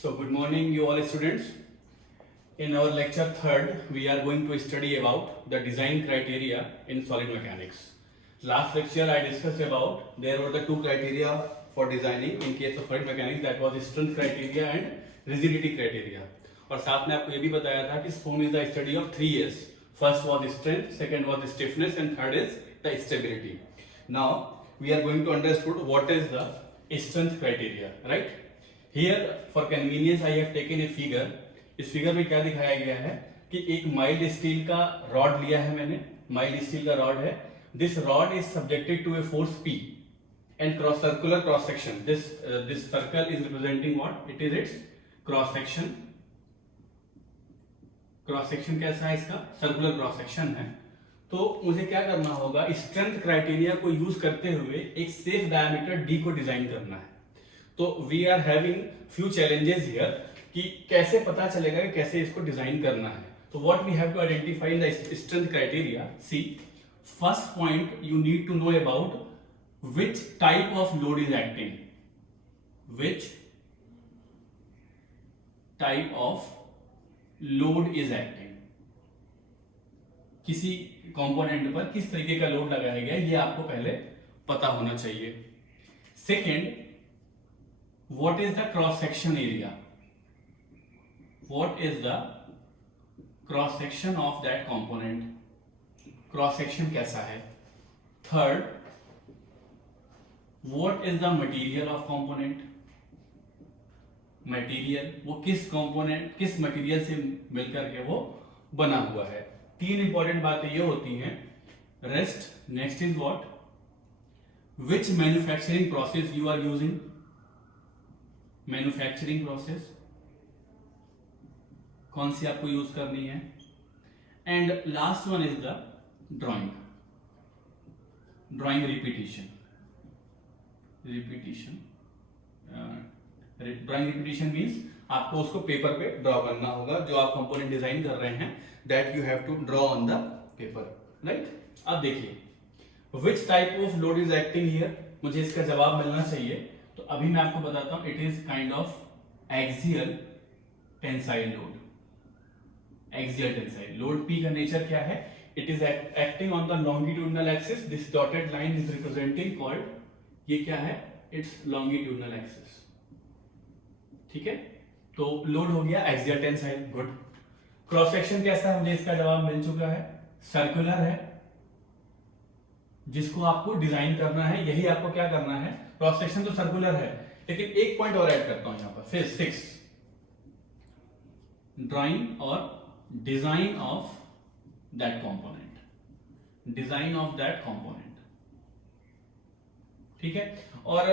So good morning you all students. In our lecture third, we are going to study about the design criteria in solid mechanics. Last lecture I discussed about there were the two criteria for designing in case of solid mechanics, that was strength criteria and rigidity criteria. और साथ में आपको ये भी बताया था कि SOM is the study of 3 A's. First was strength, second was stiffness, and third is the stability. Now we are going to understand what is the strength criteria, right? Here for convenience I have taken a figure. इस figure में क्या दिखाया गया है कि एक mild steel का rod लिया है मैंने. माइल्ड स्टील का रॉड है. This rod is subjected to a force P and cross circular cross section. This circle is representing what? It is its cross section. Cross section कैसा है इसका? Circular cross section है. तो मुझे क्या करना होगा, स्ट्रेंथ क्राइटेरिया को यूज करते हुए एक सेफ डायमीटर D को डिजाइन करना है. तो we are having few challenges here कि कैसे पता चलेगा कि कैसे इसको डिजाइन करना है. तो what we have to identify the strength criteria. See, first point you need to know about which type of load is acting. Which type of load is acting. किसी कंपोनेंट पर किस तरीके का लोड लगाया गया ये आपको पहले पता होना चाहिए. Second, what is the cross section area? What is the cross section of that component? Cross section कैसा है? Third, what is the material of component? Material, वो किस कंपोनेंट किस मटेरियल से मिलकर के वो बना हुआ है. तीन इंपॉर्टेंट बातें ये होती हैं. Rest, next is what, which manufacturing process you are using. Manufacturing process कौन सी आपको यूज करनी है. And last one is the drawing. Drawing repetition. Drawing repetition means आपको उसको पेपर पे ड्रॉ करना होगा. जो आप कंपोनेंट डिजाइन कर रहे हैं that you have to draw on the paper, right. अब देखिए, which type of load is acting here, मुझे इसका जवाब मिलना चाहिए. तो अभी मैं आपको बताता हूं. It is kind of axial tensile load. Axial tensile load. P का नेचर क्या है? It is acting on the longitudinal axis. This dotted line is representing called, ये क्या है? It's longitudinal axis. ठीक है. तो लोड हो गया axial tensile. Good. Cross section कैसा है? मुझे इसका जवाब मिल चुका है. सर्कुलर है, जिसको आपको डिजाइन करना है. यही आपको क्या करना है, क्रॉस सेक्शन तो सर्कुलर है. लेकिन एक पॉइंट और ऐड करता हूं यहां पर. फिर 6, ड्राइंग और design of that component. Design of that component. ठीक है. और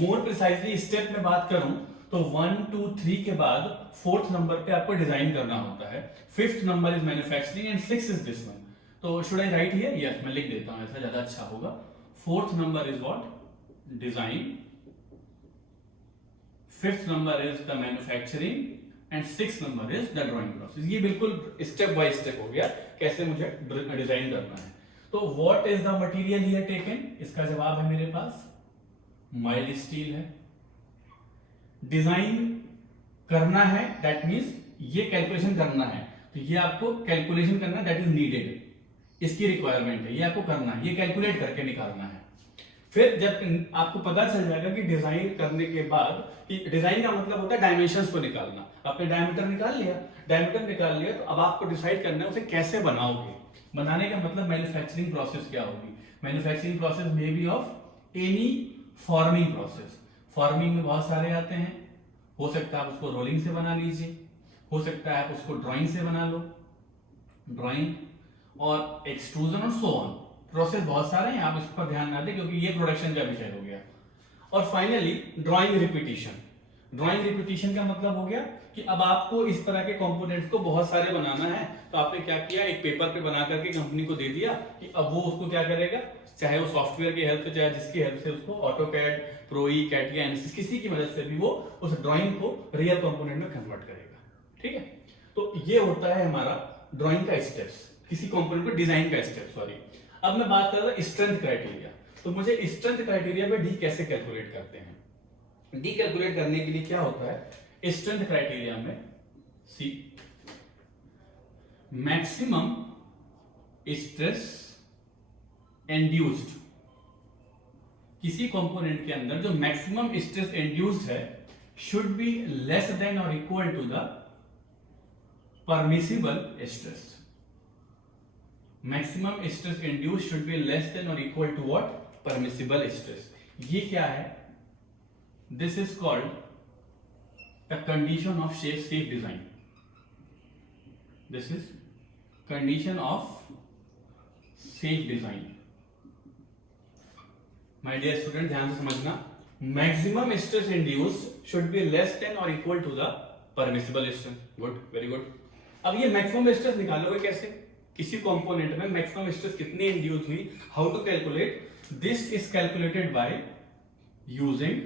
मोर प्रिसाइजली स्टेप में बात करूं तो 1, 2, 3 के बाद 4th नंबर पे आपको डिजाइन करना होता है. 5th number is manufacturing and 6 is this one. तो should I write here? Yes, मैं लिख देता हूं, ऐसा ज्यादा अच्छा होगा. 4th number is what? Design. 5th number is the manufacturing and 6th number is the drawing process. ये बिल्कुल स्टेप बाय स्टेप हो गया कैसे मुझे डिजाइन करना है. तो what is the material here taken? इसका जवाब है मेरे पास माइल्ड स्टील है. डिजाइन करना है, दैट मींस ये कैलकुलेशन करना है. तो ये आपको कैलकुलेशन करना, दैट इज नीडेड. इसकी रिक्वायरमेंट है, ये आपको करना है, ये कैलकुलेट करके निकालना है. फिर जब आपको पता चल जाएगा कि डिजाइन करने के बाद, डिजाइन का मतलब होता है डायमेंशंस को निकालना. आपने डायमीटर निकाल लिया, तो अब आपको डिसाइड करना है उसे कैसे बनाओगे. बनाने का मतलब मैन्युफैक्चरिंग प्रोसेस क्या होगी. Manufacturing process may be of any forming process. Forming में बहुत सारे आते हैं. हो सकता है आप उसको रोलिंग से बना लीजिए, हो सकता है आप उसको ड्राइंग से बना लो, ड्राइंग और एक्सट्रूजन और सो ऑन. प्रोसेस बहुत सारे हैं, आप इस पर ध्यान ना दें क्योंकि ये प्रोडक्शन का विषय हो गया. और finally drawing repetition. Drawing repetition का मतलब हो गया कि अब आपको इस तरह के कंपोनेंट्स को बहुत सारे बनाना है. तो आपने क्या किया, एक पेपर पे बना करके कंपनी को दे दिया कि अब वो उसको क्या करेगा, चाहे वो सॉफ्टवेयर की हेल्प से, चाहे जिसकी हेल्प से उसको ऑटोकैड, प्रोई, कैटिया, एनालिसिस, किसी की मदद से भी वो उस ड्राइंग को रियल कंपोनेंट में कन्वर्ट करेगा. ठीक है. तो ये होता है हमारा ड्राइंग का स्टेप्स, किसी कंपोनेंट को डिजाइन का स्टेप. सॉरी. अब मैं बात कर रहा हूं स्ट्रेंथ क्राइटेरिया. तो मुझे स्ट्रेंथ क्राइटेरिया पे डी कैसे कैलकुलेट करते हैं. डी कैलकुलेट करने के लिए क्या होता है, स्ट्रेंथ क्राइटेरिया में सी, मैक्सिमम स्ट्रेस इंड्यूस्ड, किसी कंपोनेंट के अंदर जो मैक्सिमम स्ट्रेस इंड्यूस्ड है शुड बी लेस देन और equal to the permissible stress. Maximum stress induced should be less than और equal to what, permissible stress. ये क्या है? This is called the condition of safe design. This is condition of safe design. My dear student, ध्यान से समझना, maximum stress induced should be less than और equal to the permissible stress. Good, very good. अब ये maximum stress निकालोगे कैसे? किसी component में मैक्सिमम स्ट्रेस कितनी इंड्यूस हुई, how to calculate? This is calculated by using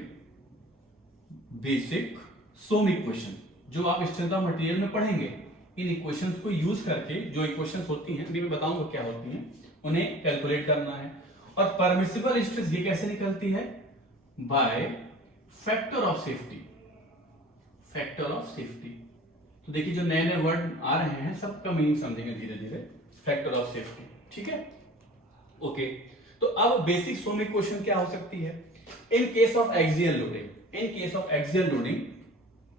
basic SOM equation, जो आप स्ट्रेंथ ऑफ मटेरियल में पढ़ेंगे। इन इक्वेशंस को यूज करके, जो इक्वेशंस होती हैं, अभी मैं बताऊंगा क्या होती हैं, उन्हें कैलकुलेट करना है। और परमिसिबल स्ट्रेस ये कैसे निकलती है? By factor of safety. Factor of safety, तो देखिए जो नए नए वर्ड आ रहे हैं सबका मीनिंग समझेंगे धीरे धीरे। फैक्टर ऑफ सेफ्टी, ठीक है, ओके। तो अब बेसिक सोम इक्वेशन क्या हो सकती है? In case of axial loading, in case of axial loading,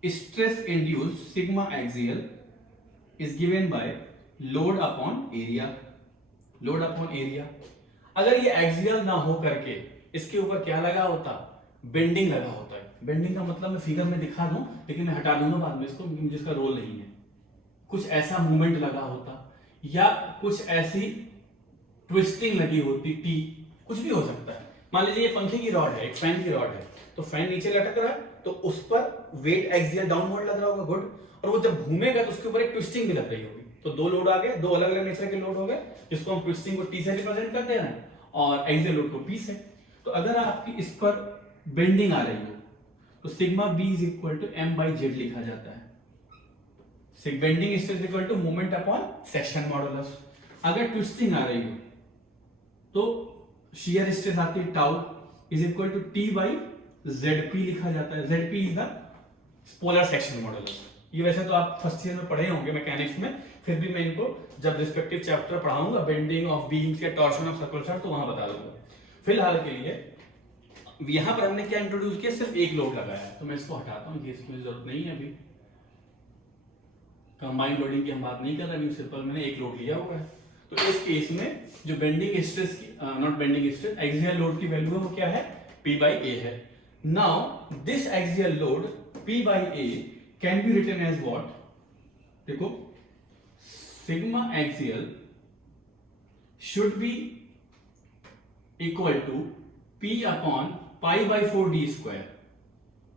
stress induced sigma axial is given by load upon area. Load upon area, अगर ये एक्सियल ना हो करके इसके ऊपर क्या लगा होता? बेंडिंग लगा होता है। बेंडिंग का मतलब मैं फिगर में दिखा दूं, लेकिन मैं हटा दूंगा बाद में इसको, क्योंकि इसका रोल नहीं है। कुछ ऐसा मूवमेंट लगा होता, या कुछ ऐसी ट्विस्टिंग लगी होती, टी, कुछ भी हो सकता है। मान लीजिए ये पंखे की रॉड है, एक फैन की रॉड है, तो फैन नीचे लटक रहा है, तो उस पर वेट एक्सियल डाउनवर्ड लग रहा होगा, गुड। और वो जब घूमेगा तो उसके ऊपर एक ट्विस्टिंग भी लग रही होगी। तो दो लोड आ गए, दो अलग अलग नेचर के लोड हो गए, जिसको हम ट्विस्टिंग को टी से रिप्रेजेंट करते हैं और एक्सियल लोड को पी से। तो अगर आपकी इस पर बेंडिंग आ रही हो तो sigma B is equal to M by Z लिखा जाता है। Bending stress equal to moment upon section modulus. अगर ट्विस्टिंग आ रही हो तो शियर स्ट्रेस आती है tau is equal to T by Z P लिखा जाता है। Z P is the polar section modulus. ये वैसे तो आप फर्स्ट ईयर में पढ़े होंगे मैकेनिक्स में, फिर भी मैं इनको जब रिस्पेक्टिव चैप्टर पढ़ाऊंगा बेंडिंग ऑफ बीम्स या टॉर्शन ऑफ सर्कुलर शाफ्ट, तो वहां बता दूंगा। फिलहाल के लिए यहां पर हमने क्या इंट्रोड्यूस किया? सिर्फ एक लोड लगाया है, तो मैं इसको हटाता हूं, ये इसमें जरूरत नहीं है। अभी कंबाइंड लोडिंग की हम बात नहीं कर रहे, अभी सिंपल मैंने एक लोड लिया हुआ है। तो इस केस में जो बेंडिंग स्ट्रेस की, not bending stress, axial load की वैल्यू है वो क्या है? P by A है। Now this axial load P by A can be written as what? देखो, sigma axial should be equal to P upon pi by 4 d square,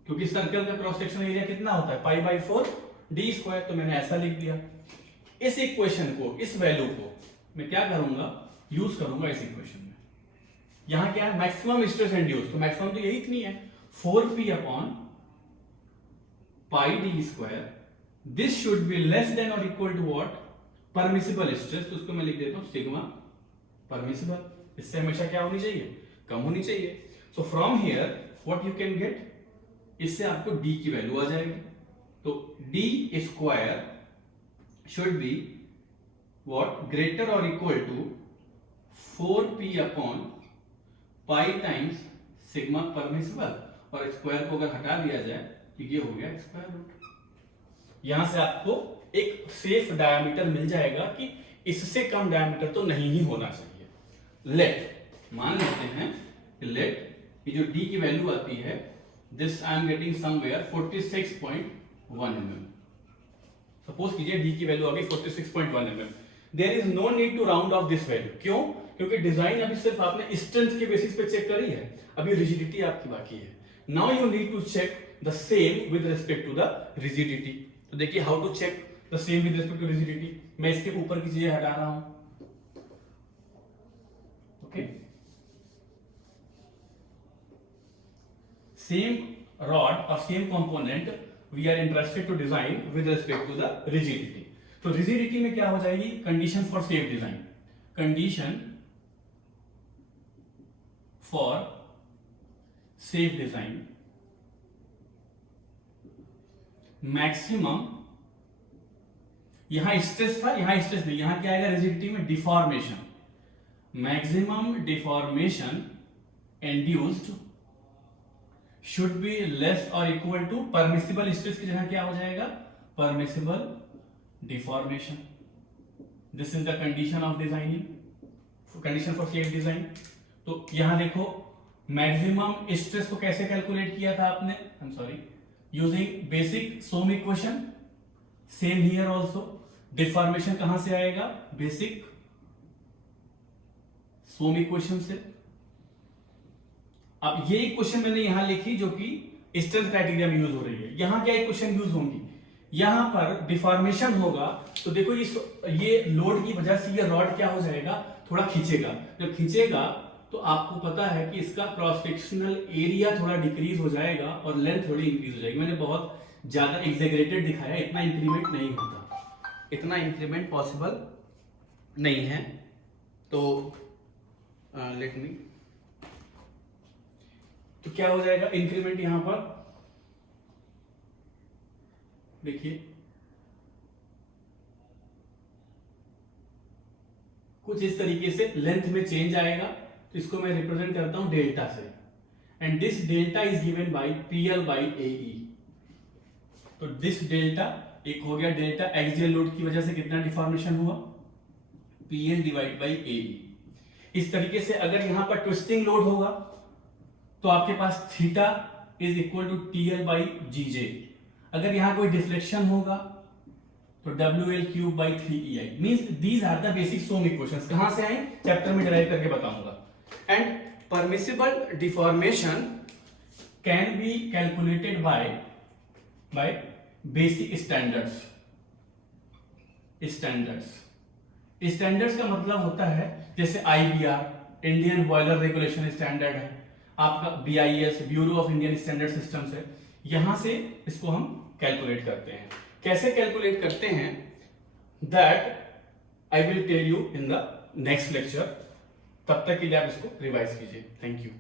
क्योंकि circle का cross section area कितना होता है? Pi by 4 d square. तो मैंने ऐसा लिख दिया। इस इक्वेशन को, इस वैल्यू को मैं क्या करूंगा? यूज करूंगा इस इक्वेशन में। यहां क्या है? मैक्सिमम स्ट्रेस इंड्यूस, तो मैक्सिमम तो यही इतनी है, 4p upon pi d square. This should be less than और equal to what? Permissible stress. तो उसको मैं लिख देता हूं सिग्मा परमिसिबल। इससे हमेशा क्या होनी चाहिए? कम होनी चाहिए। So from here what you can get, इससे आपको d की वैल्यू आ जाएगी। तो d square should be what? Greater और equal to 4p upon pi times sigma permissible, और स्क्वायर को अगर हटा दिया जाए तो ये हो गया स्क्वायर रूट। यहां से आपको एक सेफ डायमीटर मिल जाएगा कि इससे कम डायमीटर तो नहीं ही होना चाहिए। लेट मान लेते हैं, लेट ये जो d की वैल्यू आती है, this I am getting somewhere 46.1 mm। Suppose कीजिए d की वैल्यू आ गई 46.1 mm। There is no need to round off this value. क्यों? क्योंकि डिजाइन अभी सिर्फ आपने स्ट्रेंथ के बेसिस पे चेक करी है, अभी रिजिडिटी आपकी बाकी है। Now you need to check the same with respect to the rigidity. तो देखिए how to check the same with respect to rigidity. मैं इसके ऊपर की चीजें हटा रहा हूं, ओके। सेम रॉड और same component we are interested to design with respect to the rigidity. तो रिजिडिटी में क्या हो जाएगी? Condition for safe design. Condition for safe design maximum, यहां स्ट्रेस था, यहां स्ट्रेस नहीं, यहां क्या आएगा रिजिडिटी में, deformation, maximum deformation induced should be less और इक्वल टू परमिसिबल स्ट्रेस की जगह क्या हो जाएगा, permissible deformation. This is the condition of designing, condition for safe design. तो यहां देखो मैक्सिमम स्ट्रेस को कैसे कैलकुलेट किया था आपने, I am sorry, using basic SOM equation, same here also. Deformation कहां से आएगा, बेसिक सोम इक्वेशन से। अब ये इक्वेशन मैंने यहां लिखी जो कि स्ट्रेंथ क्राइटेरिया में यूज हो रही है। यहां क्या इक्वेशन यूज होंगी, यहां पर डिफॉर्मेशन होगा तो देखो ये लोड की वजह से ये रॉड क्या हो जाएगा, थोड़ा खींचेगा। जब खींचेगा तो आपको पता है कि इसका क्रॉस सेक्शनल एरिया थोड़ा डिक्रीज हो जाएगा और लेंथ थोड़ी इंक्रीज हो जाएगी। मैंने बहुत ज्यादा एग्जेगरेटेड दिखाया, इतना इंक्रीमेंट नहीं होता, इतना इंक्रीमेंट पॉसिबल नहीं है। तो लेट मी, तो क्या हो जाएगा इंक्रीमेंट यहां पर, देखिए कुछ इस तरीके से लेंथ में चेंज आएगा। तो इसको मैं रिप्रेजेंट करता हूं डेल्टा से, and this delta is given by PL by AE. तो दिस डेल्टा, एक हो गया डेल्टा एक्सियल लोड की वजह से कितना डिफॉर्मेशन हुआ, पीएल डिवाइड बाय एई। इस तरीके से अगर यहां पर ट्विस्टिंग लोड होगा तो आपके पास theta is equal to TL by GJ. अगर यहां कोई डिफ्लेक्शन होगा तो W L cube by 3EI। Means these are the basic some equations. कहां से आए, चैप्टर में डिराइव करके बताऊंगा। And permissible deformation can be calculated by basic standards. Standards का मतलब होता है जैसे IBR, Indian boiler regulation standard है, आपका BIS, bureau of Indian standard systems है। यहां से इसको हम कैलकुलेट करते हैं। कैसे कैलकुलेट करते हैं, that I will tell you in the next lecture. तब तक के लिए आप इसको रिवाइज कीजिए। Thank you.